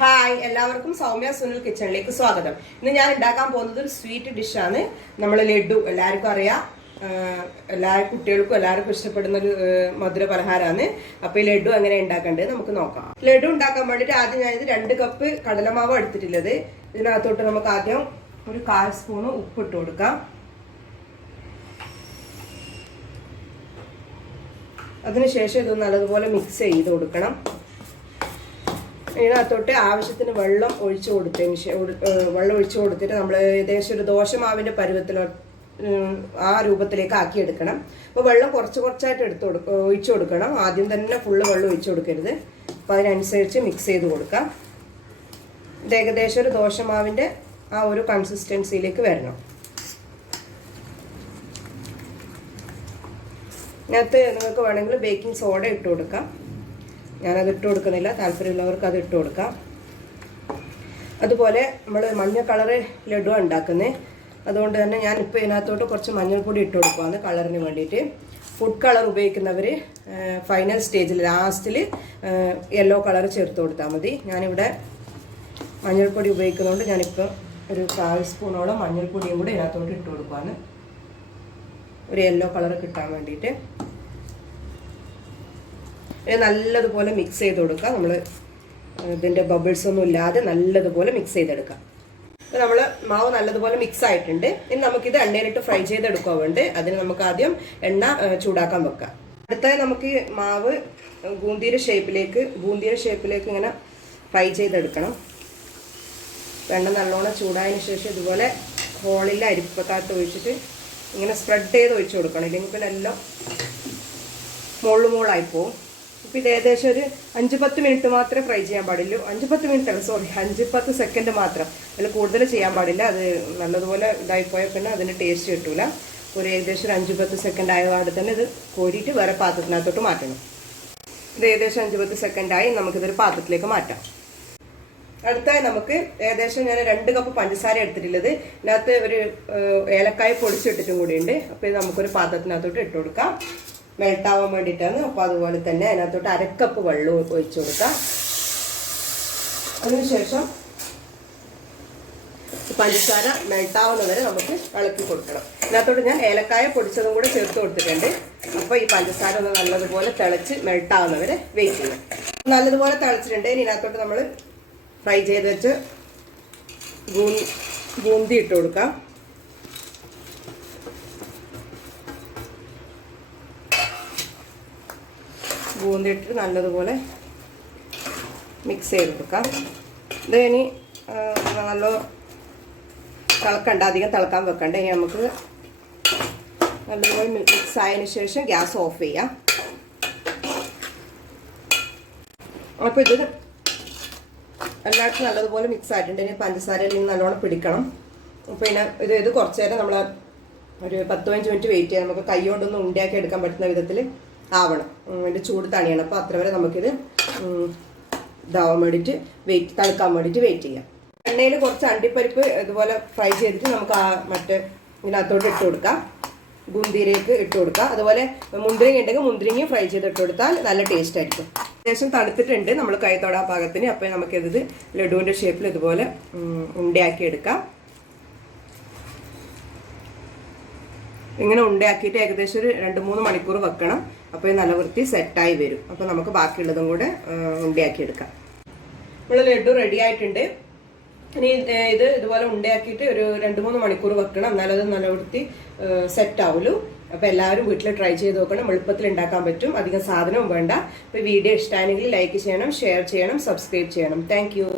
Hi, എല്ലാവർക്കും സൗമ്യ സുനിൽ കിച്ചണിലേക്ക് സ്വാഗതം. ഇന്ന് ഞാൻ ഉണ്ടാക്കാൻ പോകുന്നത് ഒരു സ്വീറ്റ് ഡിഷാണ്. നമ്മൾ ലഡു എല്ലാവർക്കും അറിയാം, എല്ലാ കുട്ടികൾക്കും എല്ലാവർക്കും ഇഷ്ടപ്പെടുന്ന ഒരു മധുര പലഹാരമാണ്. അപ്പോൾ ഈ ലഡു എങ്ങനെ ഉണ്ടാക്കേണ്ടത് നമുക്ക് നോക്കാം. ലഡു ഉണ്ടാക്കാൻ വേണ്ടിയിട്ട് ആദ്യം ഞാനിത് 2 കപ്പ് കടലമാവ് എടുത്തിട്ടുള്ളത്. ഇതിനകത്തോട്ട് നമുക്ക് ആദ്യം ഒരു 1/4 സ്പൂണ് ഉപ്പ് ഇട്ട് കൊടുക്കാം. അതിനുശേഷം ഇത് നല്ലതുപോലെ മിക്സ് ചെയ്ത് കൊടുക്കണം. ഇതിനകത്തോട്ട് ആവശ്യത്തിന് വെള്ളം ഒഴിച്ചു കൊടുത്തിട്ട് നമ്മൾ ഏകദേശം ഒരു ദോശമാവിൻ്റെ പരുവത്തിലോ ആ രൂപത്തിലേക്ക് ആക്കിയെടുക്കണം. അപ്പോൾ വെള്ളം കുറച്ചായിട്ട് ഒഴിച്ചു കൊടുക്കണം. ആദ്യം തന്നെ ഫുള്ള് വെള്ളം ഒഴിച്ചു കൊടുക്കരുത്. അപ്പോൾ അതിനനുസരിച്ച് മിക്സ് ചെയ്ത് കൊടുക്കാം. ഇത് ഏകദേശം ഒരു ദോശമാവിൻ്റെ ആ ഒരു കൺസിസ്റ്റൻസിയിലേക്ക് വരണം. ഇതിനകത്ത് നിങ്ങൾക്ക് വേണമെങ്കിൽ ബേക്കിംഗ് സോഡ ഇട്ട് കൊടുക്കാം. ഞാനത് ഇട്ട് കൊടുക്കുന്നില്ല, താല്പര്യമുള്ളവർക്ക് അത് ഇട്ട് കൊടുക്കാം. അതുപോലെ നമ്മൾ മഞ്ഞ കളറ് ലഡു ഉണ്ടാക്കുന്നത്, അതുകൊണ്ട് തന്നെ ഞാനിപ്പോൾ ഇതിനകത്തോട്ട് കുറച്ച് മഞ്ഞൾപ്പൊടി ഇട്ട് കൊടുക്കുവാണ് കളറിന് വേണ്ടിയിട്ട്. ഫുഡ് കളർ ഉപയോഗിക്കുന്നവർ ഫൈനൽ സ്റ്റേജിൽ ലാസ്റ്റിൽ യെല്ലോ കളർ ചേർത്ത് കൊടുത്താൽ മതി. ഞാനിവിടെ മഞ്ഞൾപ്പൊടി ഉപയോഗിക്കുന്നതുകൊണ്ട് ഞാനിപ്പോൾ ഒരു 1/4 സ്പൂണോളം മഞ്ഞൾപ്പൊടിയും കൂടി ഇതിനകത്തോട്ട് ഇട്ട് കൊടുക്കുവാണ്, ഒരു യെല്ലോ കളർ കിട്ടാൻ വേണ്ടിയിട്ട്. നല്ലതുപോലെ മിക്സ് ചെയ്ത് കൊടുക്കുക. നമ്മൾ ഇതിൻ്റെ ബബിൾസ് ഒന്നും ഇല്ലാതെ നല്ലതുപോലെ മിക്സ് ചെയ്തെടുക്കാം. അപ്പോൾ നമ്മൾ മാവ് നല്ലതുപോലെ മിക്സ് ആയിട്ടുണ്ട്. ഇനി നമുക്കിത് എണ്ണയിലിട്ട് ഫ്രൈ ചെയ്തെടുക്കുക വേണ്ട. അതിന് നമുക്ക് ആദ്യം എണ്ണ ചൂടാക്കാൻ വെക്കാം. അടുത്തായി നമുക്ക് മാവ് ബൂന്തിയുടെ ഷേപ്പിലേക്ക് ഇങ്ങനെ ഫ്രൈ ചെയ്തെടുക്കണം. എണ്ണ നല്ലോണം ചൂടായതിന് ശേഷം ഇതുപോലെ ഹോളിൽ അരിപ്പത്താട്ട് ഒഴിച്ചിട്ട് ഇങ്ങനെ സ്പ്രെഡ് ചെയ്ത് ഒഴിച്ചു കൊടുക്കണം. ഇല്ലെങ്കിൽ പിന്നെ എല്ലാം മുകളിലായിപ്പോവും. അപ്പോൾ ഇത് ഏകദേശം ഒരു 5-10 മിനിറ്റ് മാത്രമേ ഫ്രൈ ചെയ്യാൻ പാടുള്ളൂ. 5-10 സെക്കൻഡ് മാത്രം, അതിൽ കൂടുതൽ ചെയ്യാൻ പാടില്ല. അത് നല്ലതുപോലെ ഇതായിപ്പോയാൽ പിന്നെ അതിന് ടേസ്റ്റ് കിട്ടൂല. ഒരു ഏകദേശം ഒരു 5-10 സെക്കൻഡ് ആയപാട് തന്നെ ഇത് കോരിയിട്ട് വേറെ പാത്രത്തിനകത്തോട്ട് മാറ്റണം. ഇത് ഏകദേശം 5-10 സെക്കൻഡായി. നമുക്കിതൊരു പാത്രത്തിലേക്ക് മാറ്റാം. അടുത്തായി നമുക്ക് ഏകദേശം ഞാൻ 2 കപ്പ് പഞ്ചസാര എടുത്തിട്ടുള്ളത്. ഇതിനകത്ത് ഒരു ഏലക്കായ പൊടിച്ചിട്ടിട്ടും കൂടിയുണ്ട്. അപ്പോൾ ഇത് നമുക്കൊരു പാത്രത്തിനകത്തോട്ട് ഇട്ട് കൊടുക്കാം, മെൽട്ടാവാൻ വേണ്ടിയിട്ടാണ്. അപ്പോൾ അതുപോലെ തന്നെ അതിനകത്തോട്ട് 1/2 കപ്പ് വെള്ളം ഒഴിച്ചു കൊടുക്കാം. അതിനുശേഷം പഞ്ചസാര മെൽട്ടാവുന്നവരെ നമുക്ക് ഇളക്കി കൊടുക്കണം. ഇതിനകത്തോട്ട് ഞാൻ ഏലക്കായ പൊടിച്ചതും കൂടെ ചേർത്ത് കൊടുത്തിട്ടുണ്ട്. അപ്പോൾ ഈ പഞ്ചസാര ഒന്ന് നല്ലതുപോലെ തിളച്ച് മെൽട്ടാവുന്നവരെ വെയിറ്റ് ചെയ്യാം. നല്ലതുപോലെ തിളച്ചിട്ടുണ്ട്. ഇനി ഇതിനകത്തോട്ട് നമ്മൾ ഫ്രൈ ചെയ്ത് വെച്ച് ബൂന്തി ഇട്ട് കൊടുക്കാം. ബൂന്തി ഇട്ട് നല്ലതുപോലെ മിക്സ് ചെയ്ത് കൊടുക്കാം. ഇത് ഇനി നല്ല തിളക്കണ്ട, അധികം തിളക്കാൻ വെക്കണ്ട. ഇനി നമുക്ക് നല്ലതുപോലെ മിക്സ് ആയതിനു ശേഷം ഗ്യാസ് ഓഫ് ചെയ്യാം. അപ്പോൾ ഇത് എല്ലാവർക്കും നല്ലതുപോലെ മിക്സ് ആയിട്ടുണ്ട്. ഇനി പഞ്ചസാരയിൽ നിന്ന് നല്ലോണം പിടിക്കണം. അപ്പോൾ ഇത് കുറച്ച് നേരം നമ്മൾ ഒരു 10-15 മിനിറ്റ് വെയിറ്റ് ചെയ്യാം. നമുക്ക് കൈ കൊണ്ടൊന്നും ഉണ്ടിയാക്കി എടുക്കാൻ പറ്റുന്ന വിധത്തിൽ ആവണം. അതിൻ്റെ ചൂട് തണിയണം. അപ്പോൾ അത്ര വരെ നമുക്കിത് ഇതാവാൻ വേണ്ടിയിട്ട് തണുക്കാൻ വേണ്ടിയിട്ട് വെയിറ്റ് ചെയ്യാം. എണ്ണയിൽ കുറച്ച് അണ്ടിപ്പരിപ്പ് ഇതുപോലെ ഫ്രൈ ചെയ്തിട്ട് നമുക്ക് ഇതിനകത്തോട്ട് ഇട്ട് കൊടുക്കാം. ബൂന്തിയിലേക്ക് ഇട്ട് കൊടുക്കുക. അതുപോലെ മുന്തിരിങ്ങ ഉണ്ടെങ്കിൽ മുന്തിരിങ്ങയും ഫ്രൈ ചെയ്ത് ഇട്ട് കൊടുത്താൽ നല്ല ടേസ്റ്റ് ആയിരിക്കും. അത്യാവശ്യം തണുത്തിട്ടുണ്ട് നമ്മൾ കൈ തൊടാൻ പാകത്തിന്. അപ്പോൾ നമുക്കിത് ലഡുവിൻ്റെ ഷേപ്പിൽ ഇതുപോലെ ഉണ്ടയാക്കി എടുക്കാം. ഇങ്ങനെ ഉണ്ടയാക്കിയിട്ട് ഏകദേശം ഒരു 2-3 മണിക്കൂർ വെക്കണം. അപ്പോൾ നല്ല വൃത്തി സെറ്റായി വരും. അപ്പോൾ നമുക്ക് ബാക്കിയുള്ളതും കൂടെ ഉണ്ടയാക്കി എടുക്കാം. നമ്മൾ ലഡു റെഡി ആയിട്ടുണ്ട്. ഇനി ഇതുപോലെ ഉണ്ടയാക്കിയിട്ട് ഒരു 2-3 മണിക്കൂർ വെക്കണം. എന്നാലത് നല്ല വൃത്തി സെറ്റ് ആവുള്ളൂ. അപ്പോൾ എല്ലാവരും വീട്ടിൽ ട്രൈ ചെയ്ത് നോക്കണം. എളുപ്പത്തിൽ ഉണ്ടാക്കാൻ പറ്റും, അധികം സാധനവും വേണ്ട. അപ്പോൾ വീഡിയോ ഇഷ്ടമാണെങ്കിൽ ലൈക്ക് ചെയ്യണം, ഷെയർ ചെയ്യണം, സബ്സ്ക്രൈബ് ചെയ്യണം. താങ്ക്